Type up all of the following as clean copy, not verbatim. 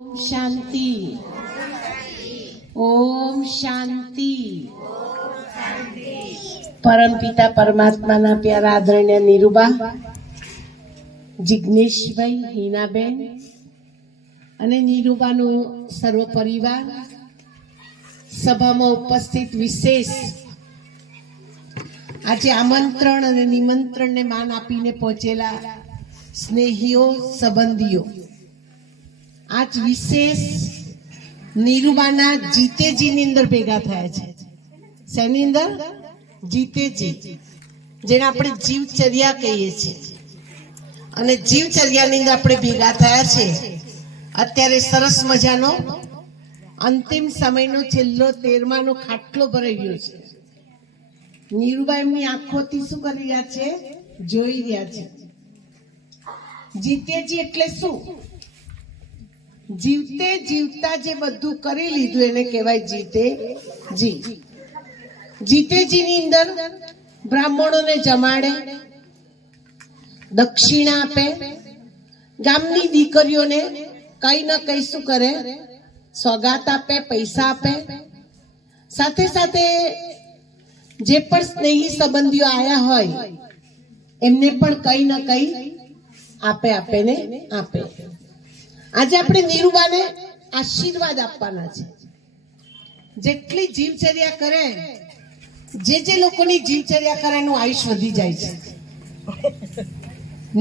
શાંતિ. ઓમ શાંતિ. પરમપિતા પરમાત્માના પ્યારા આદરણીય નીરુબા, જિગ્નેશભાઈ, હિનાબેન અને નીરુબાનું સર્વ પરિવાર, સભામાં ઉપસ્થિત વિશેષ આજે આમંત્રણ અને નિમંત્રણને માન આપીને પહોંચેલા સ્નેહીઓ, સંબંધીઓ, આજ વિશેષ નીરુબાના જીતેજીની અંદર ભેગા થયા છે. શેની અંદર? જીતેજી, જેને આપણે જીવચર્યા કહીએ છીએ. અને જીવચર્યાની અંદર આપણે ભેગા થયા છે. અત્યારે સરસ મજાનો અંતિમ સમયનો છેલ્લો 13માનો ખાટલો ભરાઈ ગયો છે. નીરુબા એમની આંખોથી શું કરી રહ્યા છે? જોઈ રહ્યા છે. જીતેજી એટલે શું? જીવતે જીવતા જે બધું કરી લીધું એને કહેવાય જીતેજી. જીતેજીની અંદર બ્રાહ્મણોને જમાડે, દક્ષિણા આપે, ગામની દીકરીઓને કઈ ન કઈ શું કરે? સોગાત આપે, પૈસા આપે. સાથે સાથે જે પણ સ્નેહી સંબંધીઓ આયા હોય એમને પણ કઈ ન કઈ આપે આપે. આજે આપણે નીરુબાને આશીર્વાદ આપવાના છે. જેટલી જીવચર્યા કરે, જે લોકોની જીવચર્યા કરે એનું આયુષ્ય વધી જાય છે.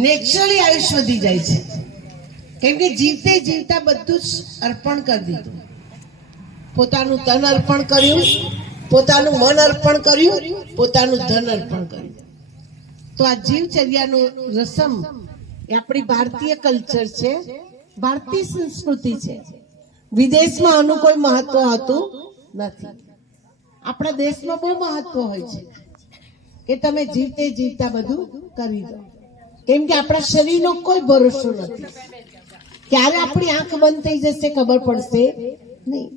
નેચરલી આયુષ્ય વધી જાય છે. કેમ કે જીવતે જીવતા બધું જ અર્પણ કરી દીધું. પોતાનું તન અર્પણ કર્યું, પોતાનું મન અર્પણ કર્યું, પોતાનું ધન અર્પણ કર્યું. તો આ જીવચર્યાનો રસમ એ આપણી ભારતીય કલ્ચર છે, ભારતીય સંસ્કૃતિ છે. વિદેશમાં આનું કોઈ મહત્વ હોતું નથી. આપણા દેશમાં બહુ મહત્વ હોય છે કે તમે જીવતે જીવતા બધું કરી દો. કેમ કે આપણા શરીરનો કોઈ ભરોસો નથી. ક્યારે આપણી આંખ બંધ થઈ જશે ખબર પડશે નહીં.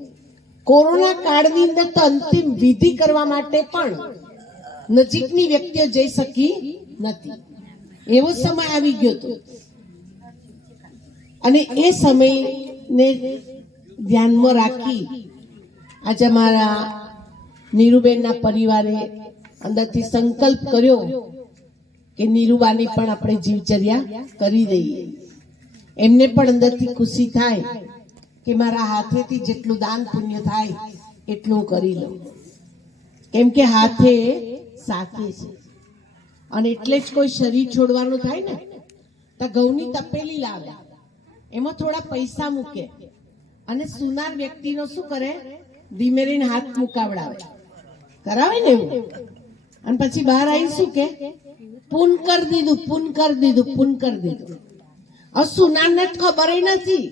કોરોના કાળની અંદર તો અંતિમ વિધિ કરવા માટે પણ નજીકની વ્યક્તિઓ જઈ શકી નથી. એવો સમય આવી ગયો હતો. અને એ સમયને ધ્યાનમાં રાખી આજે અમારા નીરુબેનના પરિવારે અંદરથી સંકલ્પ કર્યો કે નીરુબાની પણ આપણે જીવચર્યા કરી દઈએ. એમને પણ અંદરથી ખુશી થાય કે મારા હાથેથી જેટલું દાન પુણ્ય થાય એટલું કરી લઉં. કેમ કે હાથે સાકે છે. અને એટલે જ કોઈ શરીર છોડવાનું થાય ને તો ઘઉંની તપેલી લાવે, એમાં થોડા પૈસા મૂકે અને સુનાર વ્યક્તિનો શું કરે? ધીમે રહીને હાથ મુકાવડાવે, કરાવે ને એવું. અને પછી બહાર આવી શું કે? પૂન કરી દીધું, પૂન કરી દીધું, પૂન કરી દીધું. હવે સુનારને ખબર નથી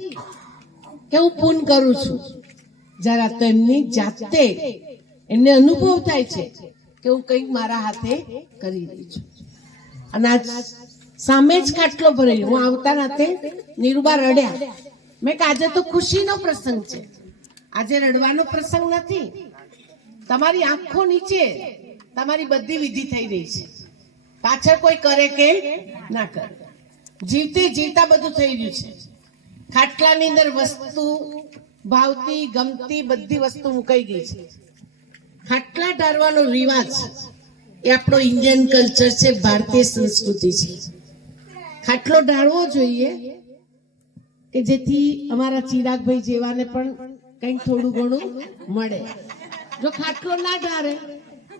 કે હું પૂન કરું છું. જરા તો એમની જાતે એમને અનુભવ થાય છે કે હું કંઈક મારા હાથે કરી રહી છું. અને આજ સામે જ ખાટલો ભરાયો. હું આવતા નાતે નીરુબા રડ્યા. મેં કે આજે તો ખુશીનો પ્રસંગ છે, આજે રડવાનો પ્રસંગ નથી. તમારી આંખો નીચે તમારી બધી વિધિ થઈ રહી છે. પાછળ કોઈ કરે કે ના કરે, જીવતે જીવતા બધું થઈ રહ્યું છે. ખાટલાની અંદર વસ્તુ ભાવતી ગમતી બધી વસ્તુ મુકાઈ ગઈ છે. ખાટલા ઢાળવાનો રિવાજ એ આપણો ઇન્ડિયન કલ્ચર છે, ભારતીય સંસ્કૃતિ છે. ખાટલો ઢાળવો જોઈએ કે જેથી અમારા ચિરાગભાઈ જેવાને પણ કંઈક થોડું ઘણું મળે. જો ખાટલો ના ઢાળે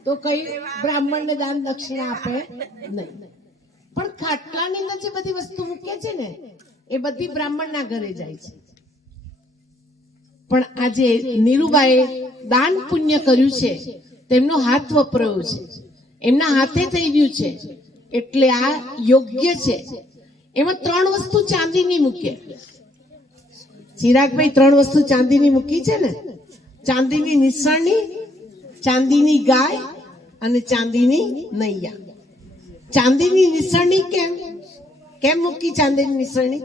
તો કઈ બ્રાહ્મણને દાન દક્ષિણા આપે નહીં. પણ ખાટલાની અંદર જે બધી વસ્તુ મૂકે છે ને એ બધી બ્રાહ્મણના ઘરે જાય છે. પણ આજે નીરુબાએ દાન પુણ્ય કર્યું છે, તેમનો હાથ વપરાયો છે, એમના હાથે થઈ ગયું છે, એટલે આ યોગ્ય છે. એમાં 3 વસ્તુ ચાંદીની મૂકે. ચિરાગભાઈ 3 વસ્તુ ચાંદીની મૂકી છે ને? ચાંદીની નિસરણી, ચાંદીની ગાય અને ચાંદીની નૈયા. ચાંદીની નિસરણી કેમ મૂકી? ચાંદીની નિસરણી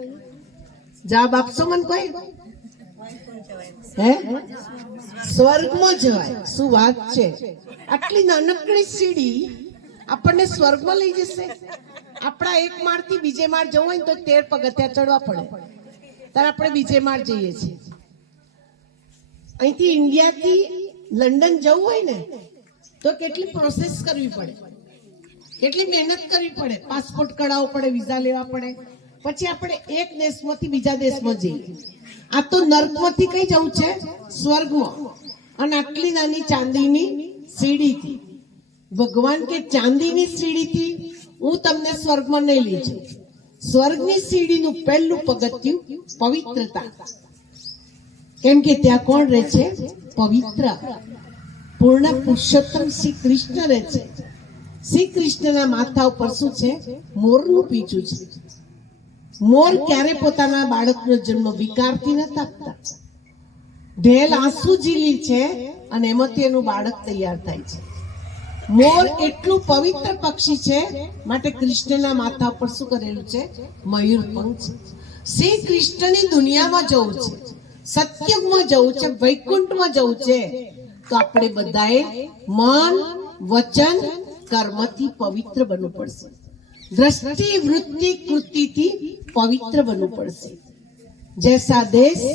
જવાબ આપશો મને કોઈ? હે? સ્વર્ગમાં જવાય. શું વાત છે! આટલી નાનકડી સીડી આપણને સ્વર્ગમાં લઈ જશે. આપણા એક માળથી બીજે માળ જવું હોય ને તો 13 પગથિયા ચડવા પડે. ત્યારે આપણે બીજે માળ જઈએ છીએ. અહીંથી ઇન્ડિયાથી લંડન જવું હોય ને તો કેટલી પ્રોસેસ કરવી પડે, કેટલી મહેનત કરવી પડે, પાસપોર્ટ કઢાવવો પડે, વિઝા લેવા પડે, પછી આપણે એક દેશમાંથી બીજા દેશમાં જઈએ. આ તો નર્કમાંથી કઈ જવું છે? સ્વર્ગમાં. અને આટલી નાની ચાંદીની સીડીથી ભગવાન કે ચાંદીની સીડીથી હું તમને સ્વર્ગમાં નહીં લઈ જાઉં. સ્વર્ગની સીડીનું પહેલું પગથિયું પવિત્રતા. કેમ કે ત્યાં કોણ રહે છે? પવિત્ર પૂર્ણ પુરુષોત્તમ શ્રી કૃષ્ણ રહે છે. શ્રી કૃષ્ણના માથા ઉપર શું છે? મોરનું પીછું છે. મોર ક્યારે પોતાના બાળકનો જન્મ વિકારથી નથી આપતા. ઢેલ આંસુ ઝીલી છે અને એમાંથી એનું બાળક તૈયાર થાય છે. મોર એટલું પવિત્ર પક્ષી છે, માટે કૃષ્ણના માથા પર શું કરેલું છે? મયુર પંખ છે. શ્રી કૃષ્ણની દુનિયામાં જવું છે, સત્યુગમાં જવું છે, વૈકુંઠમાં જવું છે, તો આપણે બધાએ મન, વચન, કર્મથી પવિત્ર બનવું પડશે. દ્રષ્ટિ, વૃત્તિ, કૃતિથી પવિત્ર બનવું પડશે. જૈસા દેશ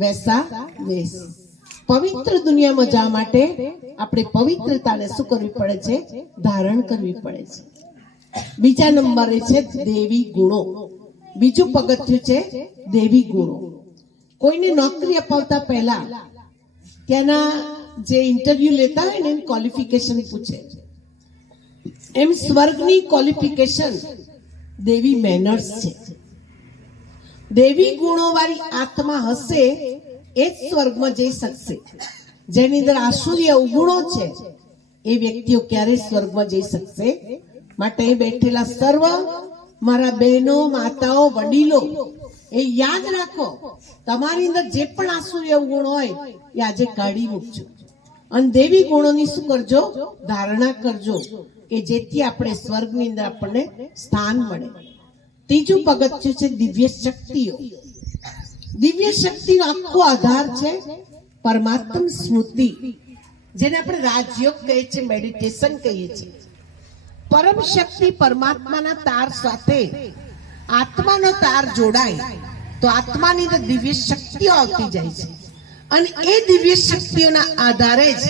વૈસા વેશ. પવિત્ર દુનિયામાં જવા માટે આપણે પવિત્રતાને શું કરવી પડે છે? ધારણ કરવી પડે છે. બીજા નંબરે છે દેવી ગુણો. બીજું પગથિયું છે દેવી ગુણો. કોઈને નોકરી અપાવતા પહેલા ત્યાંના જે ઇન્ટરવ્યુ લેતા હોય ને ક્વોલિફિકેશન પૂછે. એમ સ્વર્ગની ક્વોલિફિકેશન દેવી મેનર્સ છે. દેવી ગુણો વાળી આત્મા હશે એ જ સ્વર્ગમાં જઈ શકશે. જેની અંદર આસુરી અવગુણો છે એ વ્યક્તિઓ ક્યારેય સ્વર્ગમાં જઈ શકશે. માટે અહીં બેઠેલા સર્વ મારા બહેનો, માતાઓ, વડીલો, એ યાદ રાખો, તમારી અંદર જે પણ આસુરી અવગુણ હોય એ આજે કાઢી મૂકજો અને દેવી ગુણોની શું કરજો? ધારણા કરજો, કે જેથી આપણે સ્વર્ગની અંદર આપણને સ્થાન મળે. ત્રીજું પગથિયું છે દિવ્ય શક્તિઓ. દિવ્ય શક્તિનો આખો આધાર છે પરમાત્મ સ્મૃતિ, જેને આપણે રાજયોગ કહીએ છીએ, મેડિટેશન કહીએ છીએ. પરમ શક્તિ પરમાત્માના તાર સાથે આત્માનો તાર જોડાય તો આત્માની અંદર દિવ્ય શક્તિઓ આવતી જાય છે અને એ દિવ્ય શક્તિઓના આધારે જ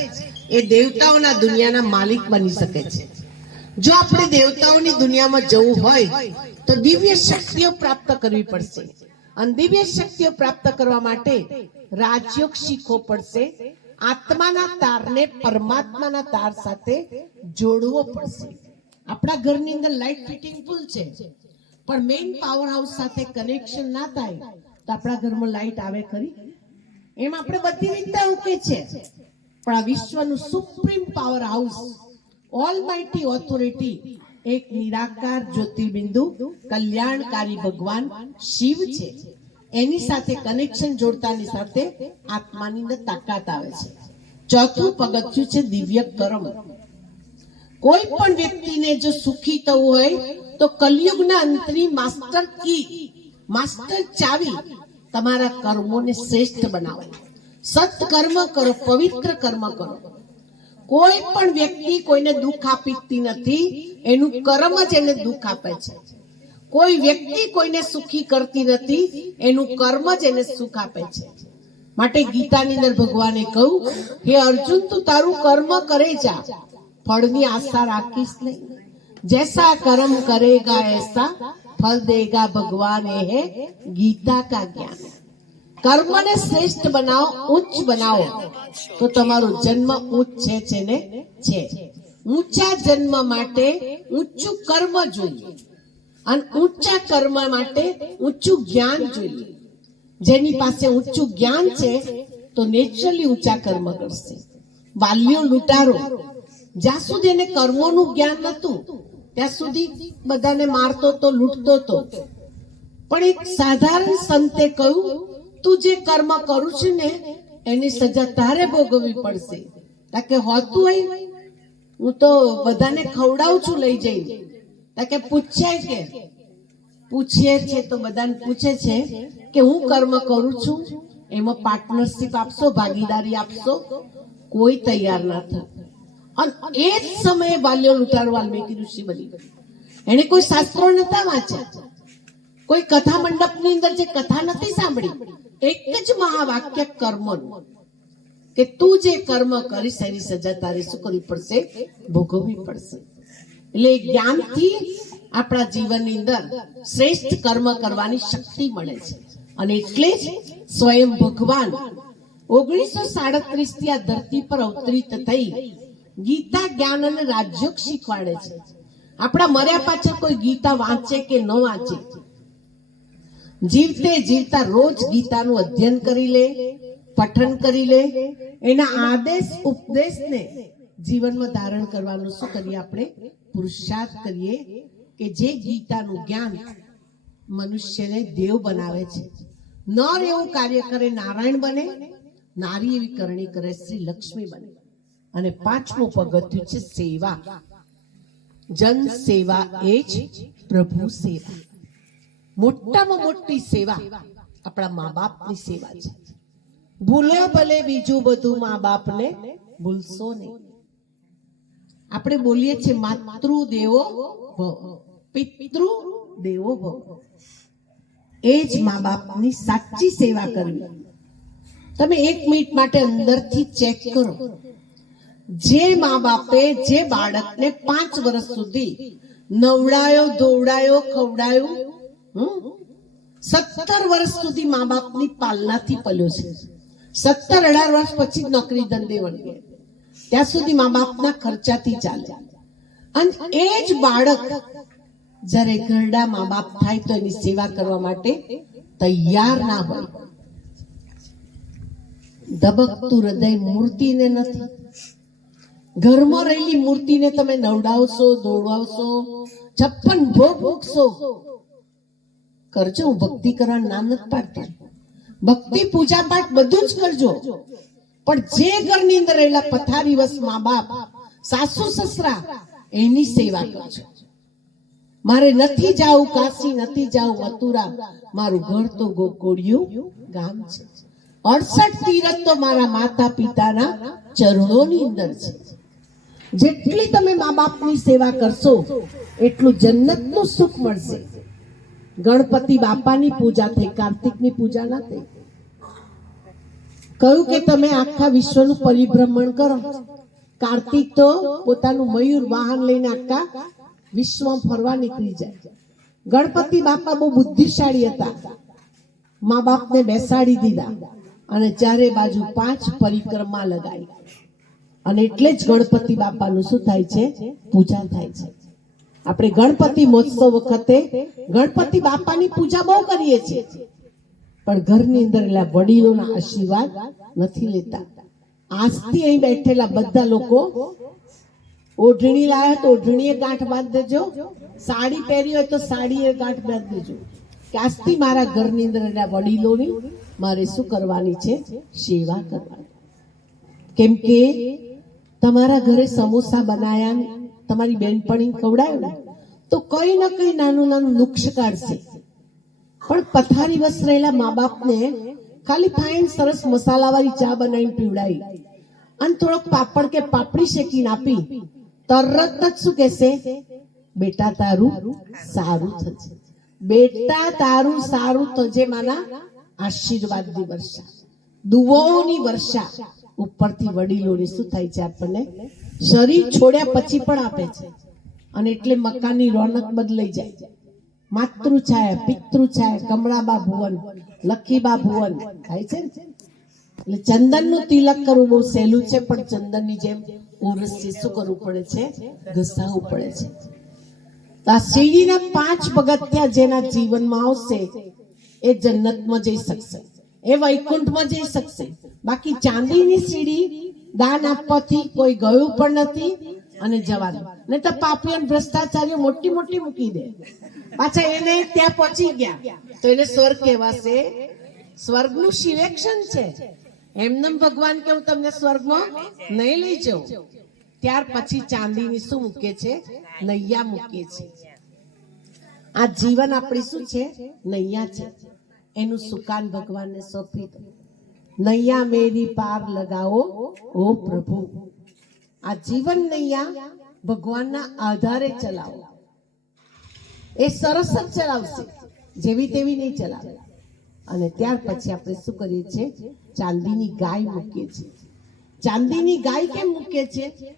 એ દેવતાઓના દુનિયાના માલિક બની શકે છે. જો આપણે દેવતાઓની દુનિયામાં જવું હોય તો દિવ્ય શક્તિઓ પ્રાપ્ત કરવી પડશે અને દિવ્ય શક્તિઓ પ્રાપ્ત કરવા માટે રાજયોગ શીખવો પડશે. આત્માના તારને પરમાત્માના તાર સાથે જોડવો પડશે. આપણા ઘરની અંદર લાઇટ ફિટિંગ ફૂલ છે, પણ મેઇન પાવર હાઉસ સાથે કનેક્શન ના થાય તો આપણા ઘરમાં લાઇટ આવે ખરી? એમ આપણે બધી રીતે ઓકે છે, પણ આ વિશ્વનું supreme power house, almighty authority, એક નિરાકાર જ્યોતિર્બિંદુ કલ્યાણકારી ભગવાન શિવ છે. એની સાથે કનેક્શન જોડતાની સાથે આત્માની અંદર તાકાત આવે છે. ચોથું પગથિયું છે દિવ્ય કર્મ. કોઈ પણ વ્યક્તિને જો સુખી થવું હોય તો કલયુગના અંતની માસ્ટર કી, માસ્ટર ચાવી તમારા કર્મોને શ્રેષ્ઠ બનાવો. સત્કર્મ કરો, પવિત્ર કર્મ કરો. કોઈ પણ વ્યક્તિ કોઈને દુઃખ આપતી નથી, એનું કર્મ જ એને દુઃખ આપે છે. કોઈ વ્યક્તિ કોઈને સુખી કરતી નથી, એનું કર્મ જ એને સુખ આપે છે. માટે ગીતાની અંદર ભગવાને કહ્યું, હે અર્જુન, તું તારું કર્મ કરે જા, ફળની આશા રાખીશ નહીં. જૈસા કર્મ કરેગા એસા ફલ દેગા ભગવાન હે ગીતા કા જ્ઞાન. કર્મને શ્રેષ્ઠ બનાવો, ઉચ્ચ બનાવો, તો તમારો જન્મ ઉચ્ચ છે ને છે. ઊંચા જન્મ માટે ઊંચું કર્મ જોઈએ અને ઊંચા કર્મ માટે ઊંચું જ્ઞાન જોઈએ. જેની પાસે ઊંચું જ્ઞાન છે તો નેચરલી ઊંચા કર્મ કરશે. વાલ્યો લૂંટારો, જ્યાં સુધી એને કર્મોનું જ્ઞાન નતું ત્યાં સુધી બધાને મારતો તો, લૂંટતો તો. પણ એક સાધારણ સંતે કહ્યું, તું જે કર્મ કરું છું ને એની સજા તારે ભોગવવી પડશે. તાકે હોતું હોય હું તો બધાને ખવડાવું છું લઈ જઈ. તાકે પૂછીએ છે તો બધાને પૂછે છે કે હું કર્મ કરું છું, એમાં પાર્ટનરશિપ આપશો, ભાગીદારી આપશો? કોઈ તૈયાર ના થતું. અને એ જ સમયે બાલ્યો લૂંટારો વાલ્મીકી ઋષિ બની ગયો. એને કોઈ શાસ્ત્રો નતા વાંચ્યા, કોઈ કથા મંડપની અંદર જે કથા નથી સાંભળી, એક જ મહાવાક્ય કર્મનું, કે તું જે કર્મ કરીશ એની સજા તારે શું કરવી પડશે? ભોગવવી પડશે. એટલે જ્ઞાનથી આપણા જીવનની અંદર શ્રેષ્ઠ કર્મ કરવાની શક્તિ મળે છે. અને એટલે જ સ્વયં ભગવાન 1937 થી આ ધરતી પર અવતરિત થઈ ગીતા જ્ઞાન અને રાજયોગ શીખવાડે છે. આપણા મર્યા પાછળ કોઈ ગીતા વાંચે કે ન વાંચે, જીવતે જીવતા રોજ ગીતાનું અધ્યયન કરી લે, પઠન કરી લે, એના આદેશ ઉપદેશને જીવનમાં ધારણ કરવાનું શું કરીએ? આપણે પુરુષાર્થ કરીએ કે જે ગીતાનું જ્ઞાન મનુષ્યને દેવ બનાવે છે. નર એવું કાર્ય કરે નારાયણ બને, નારી એવી કરણી કરે શ્રી લક્ષ્મી બને. અને પાંચમું પગથિયું છે સેવા. જન સેવા એ જ પ્રભુ સેવા. મોટામાં મોટી સેવા આપણા મા બાપની સેવા છે. ભૂલો ભલે બીજું બધું, મા બાપને ભૂલશો નહીં. આપણે બોલીએ છીએ માતૃ દેવો ભવ, પિતૃ દેવો ભવ. એ જ મા બાપની સાચી સેવા કરવી. તમે 1 મિનિટ માટે અંદરથી ચેક કરો. જે મા બાપે જે બાળકને 5 વર્ષ સુધી નવડાયો, ધોવડાયો, ખવડાયો, 17 વર્ષ સુધી મા બાપની પાલનાથી પલ્યો છે. 17-18 વર્ષ પછી નોકરી ધંધે વળગે, ત્યાં સુધી મા બાપના ખર્ચાથી ચાલે. અને એ જ બાળક જ્યારે ઘરડા મા બાપ થાય તો એની સેવા કરવા માટે તૈયાર ના હોય. ધબકતું હૃદય મૂર્તિને નથી. ઘરમાં રહેલી મૂર્તિને તમે નવડાવશો, દોડાવશો, 56 ભોગ મૂકશો. કરજો, હું ભક્તિ કરવાનું નામ નથી પાડતી. ભક્તિ, પૂજા પાઠ બધું જ કરજો, પણ જે ઘરની અંદર રહેલા પથારીવશ મા બાપ, સાસુ સસરા, એની સેવા કરજો. મારે નથી જાવું કાશી, નથી જાવું મથુરા, મારું ઘર તો ગોકુળિયું ગામ છે. 68 તીરથ તો મારા માતા પિતાના ચરણોની અંદર છે. જેટલી તમે મા બાપની સેવા કરશો એટલું જન્નતનું સુખ મળશે. ગણપતિ બાપાની પૂજા થઈ, કાર્તિકની પૂજા ના થઈ. કહ્યું કે તમે આખા વિશ્વનું પરિભ્રમણ કરો. કાર્તિક તો પોતાનું મયુર વાહન લઈને આખા વિશ્વમાં ફરવા નીકળી જાય. ગણપતિ બાપા બહુ બુદ્ધિશાળી હતા. મા બાપને બેસાડી દીધા અને ચારે બાજુ 5 પરિક્રમા લગાવી. અને એટલે જ ગણપતિ બાપાનું શું થાય છે? પૂજા થાય છે. આપણે ગણપતિ મહોત્સવ વખતે ગણપતિ બાપાની પૂજા બહુ કરીએ છીએ, પણ ઘરની અંદર એલા વડીલોના આશીર્વાદ નથી લેતા. આજથી અહીં બેઠેલા બધા લોકો ઓઢણી લાવ્યા તો ઓઢણીએ ગાંઠ બાંધી દેજો, સાડી પહેરી હોય તો સાડીએ ગાંઠ બાંધી દેજો, કે આજથી મારા ઘરની અંદર એલા વડીલોની મારે શું કરવાની છે? સેવા કરવાની. કેમ કે તમારા ઘરે સમોસા બનાયા, તમારી બેનપણી ખવડાવ્યું ને, તો કઈ ના કઈ નાનું નાનું નુકસ કાઢશે. પણ પથારી વસ રહેલા મા બાપને ખાલી ફાઇન સરસ મસાલાવાળી ચા બનાવીને પીવડાવી અને થોડોક પાપડ કે પાપડી શેકીને આપી, તરત જ શું કહેશે? બેટા તારું સારું થશે, બેટા તારું સારું થશે. માના આશીર્વાદની વર્ષા, દુઆઓની વર્ષા ઉપરથી વડીલોની શું થાય છે? આપણને શરીર છોડ્યા પછી પણ આપે છે. અને એટલે મકાનની રોનક બદલાઈ જાય. માતૃ છાયા, પિતૃ છાયા, કમળાબા ભુવન, લખીબા ભુવન થાય છે. એટલે ચંદનનું તિલક કરવું બહુ સહેલું છે, પણ ચંદનની જેમ ઓરસથી શું કરવું પડે છે? ઘસાવવું પડે છે. તો આ સીડીના 5 પગથિયા જેના જીવનમાં આવશે એ જન્નતમાં જઈ શકશે, એ વૈકુંઠમાં જઈ શકશે. બાકી ચાંદીની સીડી દાન આપવાથી કોઈ ગયું પણ નથી અને જવાનું નહીં. તો પાપી ભ્રષ્ટાચારીઓ મોટી મોટી મૂકી દે, પાછા એને ત્યાં પહોંચી ગયા તો એને સ્વર્ગ કહેવાશે. સ્વર્ગનું સિલેક્શન છે. એમને ભગવાન કે હું તમને સ્વર્ગમાં નહીં લઈ જાઉં. ત્યાર પછી ચાંદીની શું મૂકે છે? નૈયા મૂકે છે. આ જીવન આપણી શું છે? નૈયા છે. એનું સુકાન ભગવાનને સોંપી દો. નૈયા મેરી પાર લગાવો ઓ પ્રભુ. આ જીવન નૈયા ભગવાનના આધારે ચલાવો. એ સરસ જ ચલાવશે. જેવી તેવી નહીં ચલાવે. અને ત્યાર પછી આપણે શું કરીએ છીએ? ચાંદીની ગાય મૂકીએ છીએ. ચાંદીની ગાય કેમ મૂકીએ છીએ?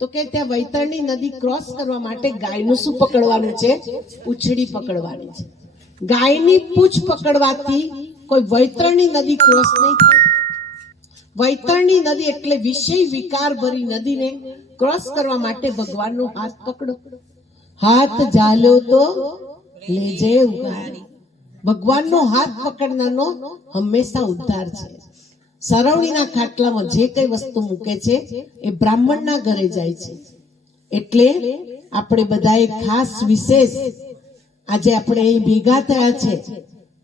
તો કે ત્યાં વૈતરણી નદી ક્રોસ કરવા માટે ગાયનું શું પકડવાનું છે? પૂંછડી પકડવાની છે. ગાયની પૂંછ પકડવાથી કોઈ વૈતરણી નદી ક્રોસ નહીં થાય. વૈતરણી નદી એટલે વિષય વિકાર ભરી નદીને ક્રોસ કરવા માટે ભગવાનનો હાથ પકડો. હાથ ઝાલ્યો તો લેજે ઉગારી. ભગવાનનો હાથ પકડનારનો હંમેશા ઉદ્ધાર છે. સરવણીના ખાટલામાં જે કઈ વસ્તુ મૂકે છે એ બ્રાહ્મણના ઘરે જાય છે. એટલે આપણે બધાએ ખાસ વિશેષ આજે આપણે અહીં ભેગા થયા છે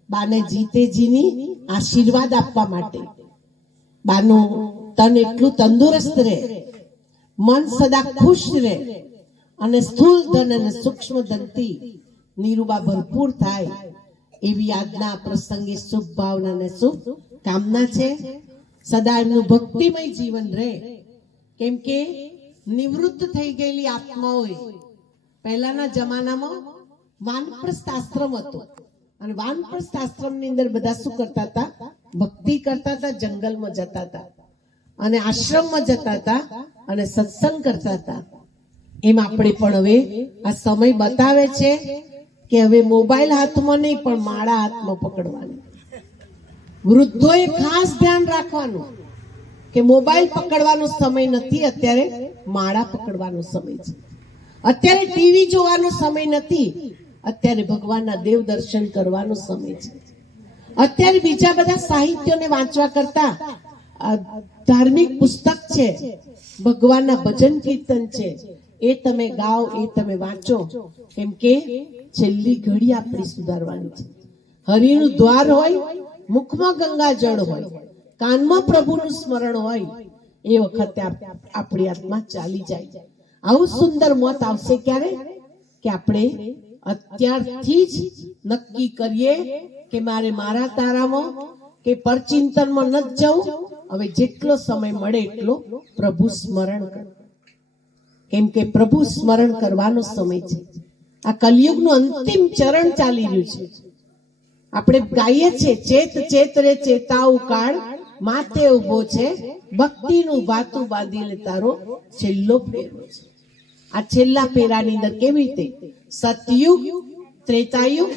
બાને જીતેજીની આશીર્વાદ આપવા માટે. બાનું તન એટલું તંદુરસ્ત રહે, મન સદા ખુશ રહે અને સ્થૂળ ધન અને સૂક્ષ્મ ધનથી નિરૂબા ભરપૂર થાય એવી આજના પ્રસંગે શુભ ભાવના અને શુભ કામના છે. સદા એમનું ભક્તિમય જીવન રહે. કેમ કે નિવૃત્ત થઈ ગયેલી આત્માઓએ પહેલાના જમાનામાં વાનપ્રસ્થ આશ્રમ હતો અને વાનપ્રસ્થ આશ્રમની અંદર બધા શું કરતા હતા? ભક્તિ કરતા હતા, જંગલમાં જતા હતા અને આશ્રમમાં જતા હતા અને સત્સંગ કરતા હતા. એમ આપણે પણ હવે આ સમય બતાવે છે કે હવે મોબાઈલ હાથમાં નહીં પણ માળા હાથમાં પકડવાની. વૃદ્ધોએ ખાસ ધ્યાન રાખવાનું કે મોબાઈલ પકડવાનો સમય નથી, અત્યારે માળા પકડવાનો સમય છે. અત્યારે ટીવી જોવાનો સમય નથી, અત્યારે ભગવાનના દેવ દર્શન કરવાનો સમય છે. અત્યારે બીજા બધા સાહિત્યોને વાંચવા કરતા ધાર્મિક પુસ્તક છે, ભગવાનના ભજન કીર્તન છે, એ તમે ગાઓ, એ તમે વાંચો. કેમ કે છેલ્લી ઘડી આપણી સુધારવાની છે. હરિનું દ્વાર હોય, મુખમાં ગંગા જળ હોય, કાનમાં પ્રભુનું સ્મરણ હોય, એ વખતે આપણી આત્મા ચાલી જાય. આવું સુંદર મોત આવશે ક્યારે? કે આપણે અત્યારથી જ નક્કી કરીએ કે મારે મારા તારામાં કે પરચિંતનમાં ન જવું. હવે જેટલો સમય મળે એટલો પ્રભુ સ્મરણ કરો. કેમ કે પ્રભુ સ્મરણ કરવાનો સમય છે. આ કલિયુગનું અંતિમ ચરણ ચાલી રહ્યું છે. આપણે ગાઈએ છીએ, ચેત ચેત રે ચેતાઉ કાળ માથે ઉભો છે, ભક્તિનું ભાતું બાંધી લે તારો છેલ્લો ફેરો છે. આ છેલ્લા ફેરાની અંદર કેવી રીતે સતયુગ, ત્રેતાયુગ,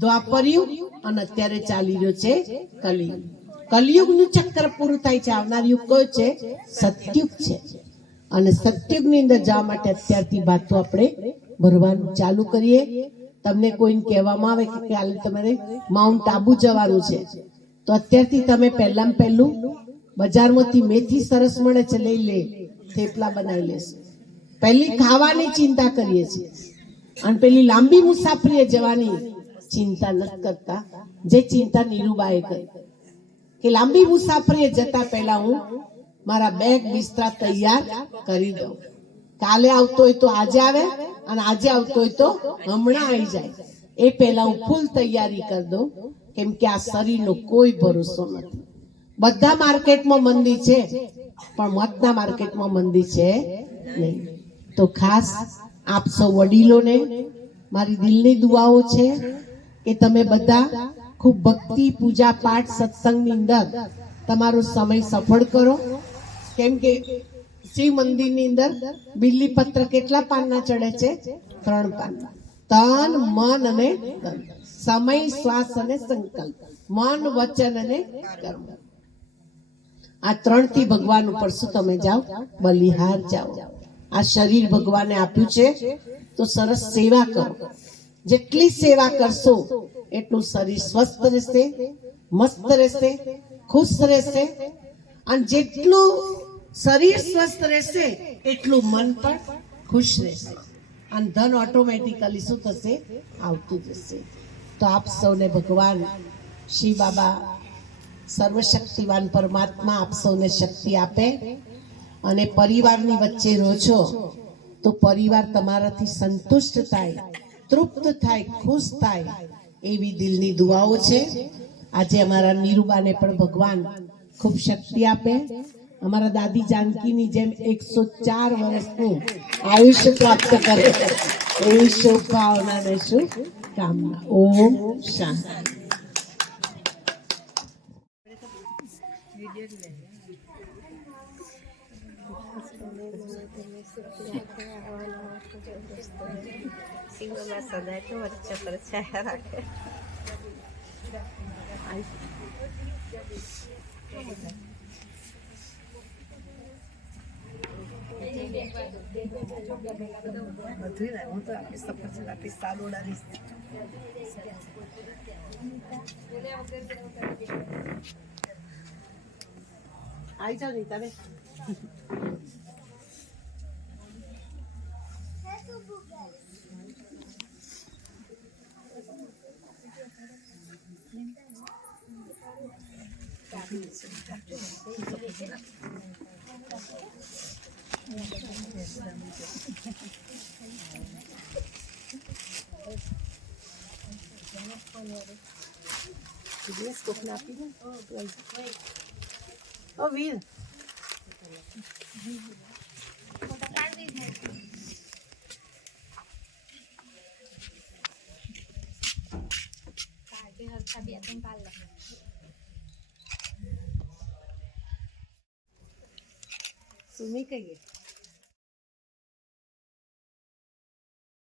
દ્વાપરયુગ અને અત્યારે ચાલી રહ્યો છે કલિયુગ. કલિયુગનું ચક્ર પૂરું થાય છે. આવનાર યુગ કયો છે? સતયુગ છે. અને સતયુગની અંદર જવા માટે અત્યારથી બાતો આપણે ભરવાનું ચાલુ કરીએ. તમને કોઈને કહેવામાં આવે કે કાલે તમારે માઉન્ટ આબુ જવાનું છે, તો અત્યારથી તમે પહેલામાં પહેલું બજારમાંથી મેથી સરસ મળે છે, લઈ લે, થેપલા બનાવી લેશે. પહેલી ખાવાની ચિંતા કરીએ છીએ અને પેલી લાંબી મુસાફરીએ જવાની ચિંતા નથી કરતા, જે ચિંતા નીરુબાએ કરી કે લાંબી મુસાફરીએ જતા પહેલા હું મારા બેગ બિસ્તરા તૈયાર કરી દઉં. કાલે આવતો હોય તો આજે આવે અને આજે આવતો હોય તો હમણાં આવી જાય. એ પહેલા હું ફૂલ તૈયારી કરી દઉં. કેમ કે આ શરીરનો કોઈ ભરોસો નથી. બધા માર્કેટમાં મંદી છે પણ મતના માર્કેટમાં મંદી છે નહીં. તો ખાસ આપ સૌ વડીલોને મારી દિલની દુઆઓ છે કે તમે બધા ખૂબ ભક્તિ, પૂજા પાઠ, સત્સંગની અંદર તમારો સમય સફળ કરો. કેમ કે શિવ મંદિરની અંદર બિલ્લી પત્ર કેટલા પાનના ચડે છે? 3 પાનના. તન, મન અને ધન. સમય, શ્વાસ અને સંકલ્પ. મન, વચન અને કર્મ. આ 3 થી ભગવાન ઉપર શું તમે જાઓ? બલિહાર જાઓ. આ શરીર ભગવાને આપ્યું છે તો સરસ સેવા કરો. જેટલી સેવા કરશો એટલું શરીર સ્વસ્થ રહેશે, મસ્ત રહેશે, ખુશ રહેશે. અને જેટલું શરીર સ્વસ્થ રહેશે એટલું મન પણ ખુશ રહેશે અને ધન ઓટોમેટિકલી શું થશે? આવતું જશે. તો આપ સૌને ભગવાન શ્રી બાબા સર્વશક્તિવાન પરમાત્મા આપ સૌને શક્તિ આપે. અને પરિવારની વચ્ચે રહો છો તો પરિવાર તમારાથી સંતુષ્ટ થાય, તૃપ્ત થાય, ખુશ થાય, એવી દિલની દુઆઓ છે. આજે અમારા નીરુબાને પણ ભગવાન ખૂબ શક્તિ આપે. અમારા દાદી જાનકીની જેમ 104 વર્ષનું આયુષ્ય પ્રાપ્ત કરે એવી શુભ ભાવનાને શુભ કામના. ઓમ શાંતિ. સિંગમાં સદાય તો વચ્ચે પર છાયા રાખે. હું તો આપીશ સફરજન આપીશ સાદ ઉડાડીશ. આવી જાઓ નહીં તમે. દિવસ કોકને આપી દે. ઓ વીર સુમી કહીએ.